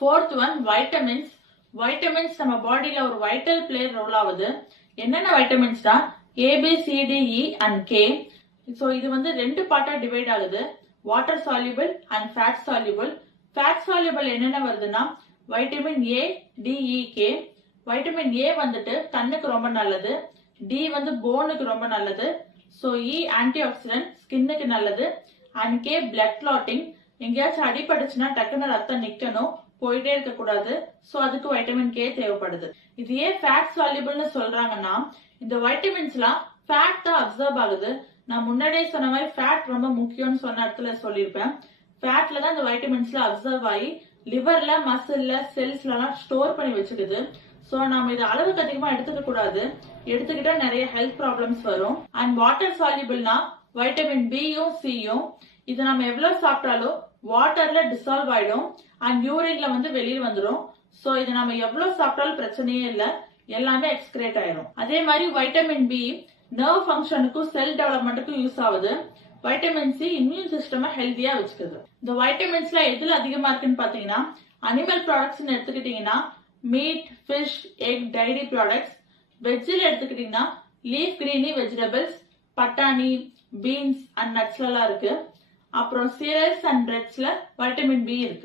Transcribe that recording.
Fourth one, vitamins. Vitamins நம்ம பாடியில ஒரு வைட்டல் பிளே ரோல் ஆகுது. என்னென்ன vitamins தான் A, B, C, D, E and K. So இது வந்து ரெண்டு பார்ட்டா டிவைட் ஆகுது. Water soluble and fat soluble. Fat soluble என்னென்ன வருதுன்னா vitamin A, D, E, K. Vitamin A வந்துட்டு கண்ணுக்கு ரொம்ப நல்லது. D வந்து போனுக்கு ரொம்ப நல்லது. So E ஆன்டிஆக்சிடென்ட் ஸ்கின்னுக்கு நல்லது. And K blood clotting. எங்கேயாச்சும் அடிபட்டுச்சுன்னா டக்குன்னு ரத்தம் நிக்கணும், போயிட்டே இருக்க கூடாது. சோ அதுக்கு வைட்டமின் K தேவைப்படுது. இது ஏன் ஃபேட் சால்யூபிள்னு சொல்றாங்கன்னா இந்த வைட்டமின்ஸ்லாம் ஃபேட் தான் அப்சர்வ் ஆகுது. நான் முன்னாடியே சொன்ன மாதிரி ஃபேட் ரொம்ப முக்கியம்னு சொன்ன இடத்துல சொல்லியிருப்பேன். ஃபேட்ல தான் இந்த வைட்டமின்ஸ்ல அப்சர்வ் ஆகி லிவர்ல, மசில்ல, செல்ஸ்ல எல்லாம் ஸ்டோர் பண்ணி வச்சுக்குது. சோ நம்ம இது அளவுக்கு அதிகமா எடுத்துக்க கூடாது. எடுத்துக்கிட்டா நிறைய ஹெல்த் ப்ராப்ளம்ஸ் வரும். அண்ட் வாட்டர் சால்யூபிள்னா வைட்டமின் பியும் சியும் இது நம்ம எவ்வளவு சாப்பிட்டாலும் வாட்டர்ல டிசால்வ் ஆயிடும் அண்ட் யூரின்ல வந்து வெளியே வந்துடும். சோ இது நம்ம எவ்வளவு சாப்பிட்டாலும் பிரச்சனையே இல்ல, எல்லாமே எக்ஸ்கிரேட் ஆயிரும். அதே மாதிரி வைட்டமின் பி நர்வ் ஃபங்க்ஷனுக்கும் செல் டெவலப்மெண்ட்டுக்கும் யூஸ் ஆகுது. வைட்டமின் சி இம்யூன் சிஸ்டம் ஹெல்தியா வச்சுக்குது. இந்த வைட்டமின்ஸ்ல எதுல அதிகமா இருக்குன்னு பாத்தீங்கன்னா அனிமல் ப்ராடக்ட்ஸ் எடுத்துக்கிட்டீங்கன்னா meet, fish, egg, diary products. வெஜ்ஜில் எடுத்துக்கிட்டீங்கன்னா லீஃப் கிரீனி வெஜிடபிள்ஸ், பட்டாணி, பீன்ஸ் அண்ட் நட்ஸ்ல எல்லாம் இருக்கு. அப்புறம் சீரியல்ஸ் அண்ட் பிரெட்ஸ்ல வைட்டமின் பி இருக்கு.